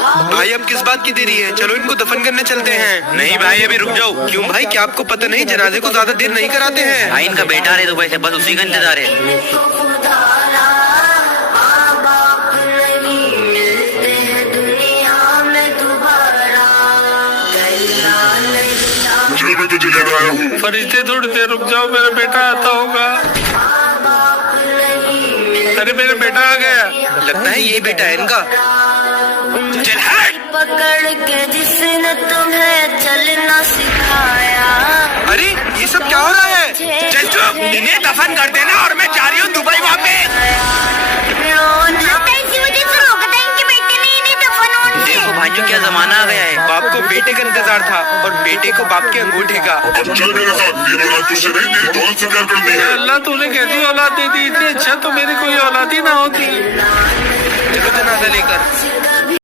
भाई अब किस बात की देरी है, चलो इनको दफन करने चलते हैं। नहीं भाई अभी रुक जाओ। क्यों भाई, क्या आपको पता नहीं जनाजे को ज्यादा देर नहीं कराते हैं? भाई इनका बेटा है दुबई से, बस उसी का इंतजार है। फरिश्ते थोड़ी देर रुक जाओ, मेरा बेटा आता होगा। अरे मेरा बेटा आ गया। लगता है यही बेटा है इनका। चल हट। पकड़ के जिसने तुम्हें चलना सिखाया। अरे ये सब क्या हो रहा है? चल चुप, इन्हें दफन कर देना और मैं जा रही हूँ दुबई वापस। देखो भाइयों क्या जमाना आ गया है। बाप को बेटे का इंतजार था और बेटे को बाप के अंगूठे का। अल्लाह तूने कैसी औलाद दे दी, इतनी अच्छा तो मेरी कोई औलाद ही ना होती। चलो जनाजा लेकर।